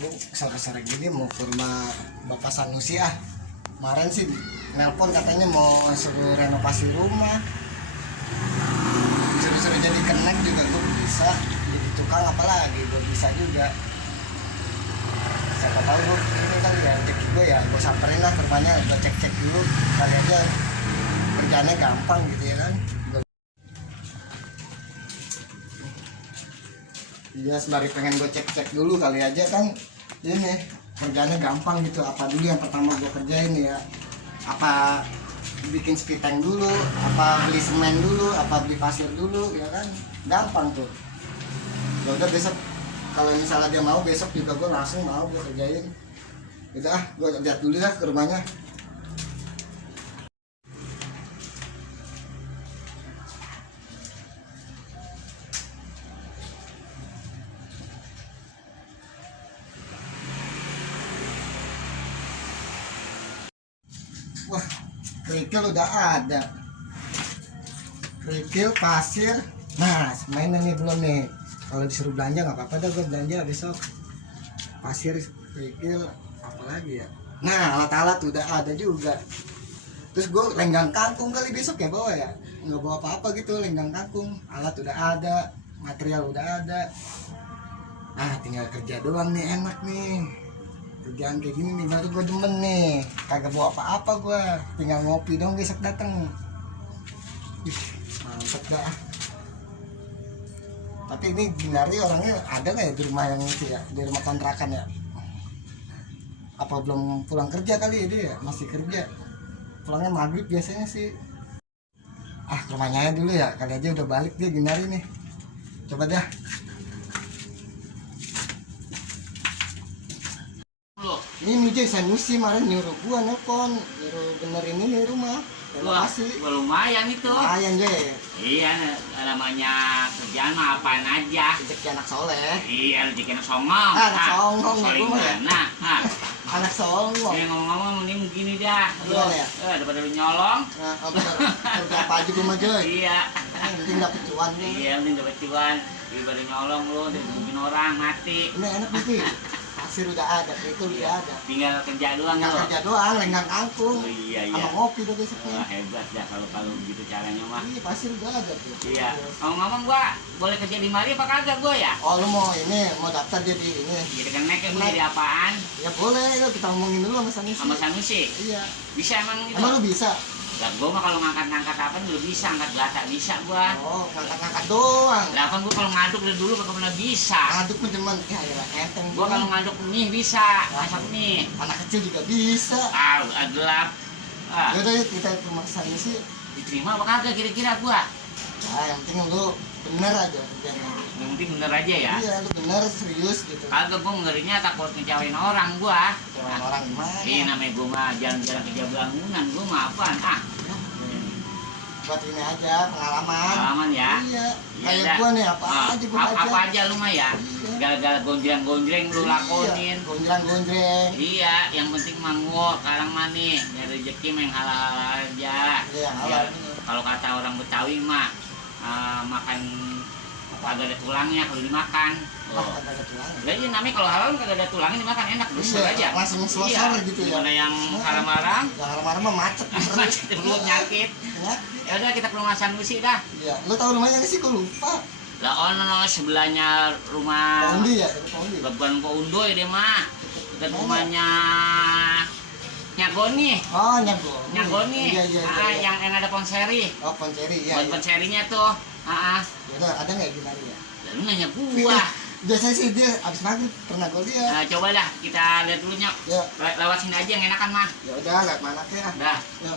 Bu, sore-sore gini mau ke rumah Bapak Sanusi ah. Kemarin sih nelpon katanya mau suruh renovasi rumah. Suruh-suruh jadi kenek juga gue bisa. Jadi tukang apalagi gue bisa juga. Siapa tahu gue ini kan ya rezeki gue ya, gue samperin lah ke rumahnya, gue cek-cek dulu. Kali aja kerjaannya gampang gitu ya kan. Iya, sembari pengen gue cek-cek dulu kali aja kan ini kerjanya gampang gitu. Apa dulu yang pertama gue kerjain ya, apa bikin spiteng dulu, apa beli semen dulu, apa beli pasir dulu ya kan, gampang tuh. Ya udah besok kalau misalnya dia mau, besok juga gue langsung mau gue kerjain. Udah gue lihat dulu lah ke rumahnya. Wah, kerikil udah ada. Kerikil, pasir. Nah, mainan nih belum nih. Kalau disuruh belanja nggak apa-apa dah, gue belanja besok. Pasir, kerikil, apa lagi ya? Nah, alat-alat udah ada juga. Terus gue lenggang kangkung kali besok ya bawa ya. Nggak bawa apa-apa gitu, lenggang kangkung. Alat udah ada, material udah ada. Ah, tinggal kerja doang nih, enak nih. Kerjaan kayak gini nih baru gue demen nih, kagak bawa apa-apa gue, tinggal ngopi dong besok dateng. Mantep dah. Tapi ini Ginari orangnya ada nggak ya di rumah yang itu ya, di rumah kontrakan ya? Apa belum pulang kerja kali ya dia ya? Masih kerja, pulangnya maghrib biasanya sih. Ah, ke rumahnya aja dulu ya, kali aja udah balik dia Ginari nih. Coba dah. Ini Mijay Sanusi kemarin nyuruh gua nelpon, nyuruh benerin ini rumah. Renovasi. Lumayan itu. Lumayan deh. Iya, namanya kerjaan mah apaan aja. Rezeki anak soleh. Iya, rezeki anak songong. Anak songong ya Saling gua ya. mana? Anak songong. Ini ngomong-ngomong mending begini dah. Gimana ya? Daripada lu nyolong. Nah, kerja apa aja gua mah Joy. Iya. Yang penting dapet cuan nih. Iya, mending dapat cuan. Daripada nyolong lu, mungkin orang mati. Ini enak nih. Pasir udah ada, itu udah ada. Tinggal kerja doang Tinggal lu. kerja doang, lenggang kangkung. Oh, iya. Sama ngopi udah Wah, besoknya. hebat dah kalau begitu caranya mah. Iya, pasir udah ada tuh. Iya. Ngomong-ngomong gua boleh kerja di mari apa kagak gua ya? Oh, lu mau ini, mau daftar jadi ini. Jadi kenek ya, gua jadi apaan? Ya boleh, yuk kita ngomongin dulu sama Sanusi. Sama Sanusi. Iya. Bisa emang gitu? Emang lu bisa? Lah gua mah kalau ngangkat-ngangkat apa juga bisa, angkat bata bisa gua. Oh, ngangkat-ngangkat doang. Lah kan gua kalau ngaduk dari dulu kagak pernah bisa. Ngaduk mah cuman ya enteng. Gua kalau ngaduk mie bisa, masak mie. Anak kecil juga bisa. Gelap. Yaudah yuk kita ke rumah Sanusi. Diterima apa kagak kira-kira gua? Nah, yang penting lu bener aja kerjanya. Yang penting bener aja ya. Iya, lu bener serius gitu. Kagak, gua ngerinya takut ngecewain orang gua. Jangan orang gimana? Iya, namanya gua mah jalan-jalan kerja bangunan, gua mah apaan? Buat ini aja pengalaman. Pengalaman ya. Iya. Iya, Kayak dah. gua nih apa aja gua Apa aja. aja lu mah ya. Iya. Gara-gara gonjreng-gonjreng lu lakonin. Iya, gonjreng-gonjreng. Iya, yang penting manggo, sekarang mah nih, nyari rezeki main halal aja. Iya, halal. Kalau kata orang Betawi mah makan kagak ada tulangnya kalau dimakan. Oh, kagak ada tulang. Jadi namanya kalau halal kagak ada tulangnya dimakan enak, besar Iya, aja. langsung selesai gitu ya. Gimana yang haram-haram? Yang haram-haram mah macet. Macet perut nyakit. Ya udah kita ke rumah Sanusi dah. Iya, lu tahu rumahnya nggak sih? Gua lupa. Lah ono sebelahnya rumah Paundi ya, Paundi. Bukan Pak Undo ya dia mah. Dan rumahnya Nyagoni. Oh, nyago. Nyagoni. Iya, iya, iya. Yang ada ponseri. Oh, Ponseri, iya. Buat Iya. ponserinya tuh. Yaudah, ada nggak gimana ya? Lu nanya gua. Biasanya sih dia abis maghrib pernah gua lihat. Nah, coba dah kita lihat dulu Nyok. Ya, Lewat sini aja yang enakan mah. ya udah, lihat mana ya. Dah. Ya.